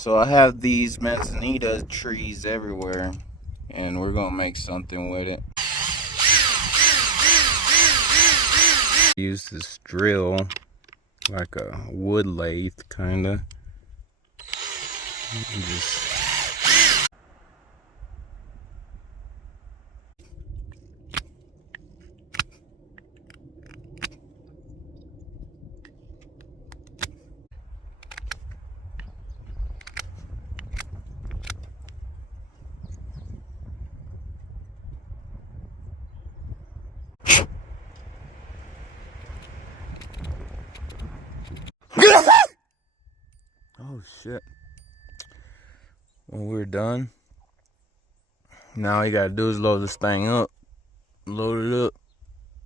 So I have these Manzanita trees everywhere, and we're gonna make something with it. Use this drill, like a wood lathe, kinda. Just oh shit. When we're done, now all you gotta do is load this thing up. Load it up.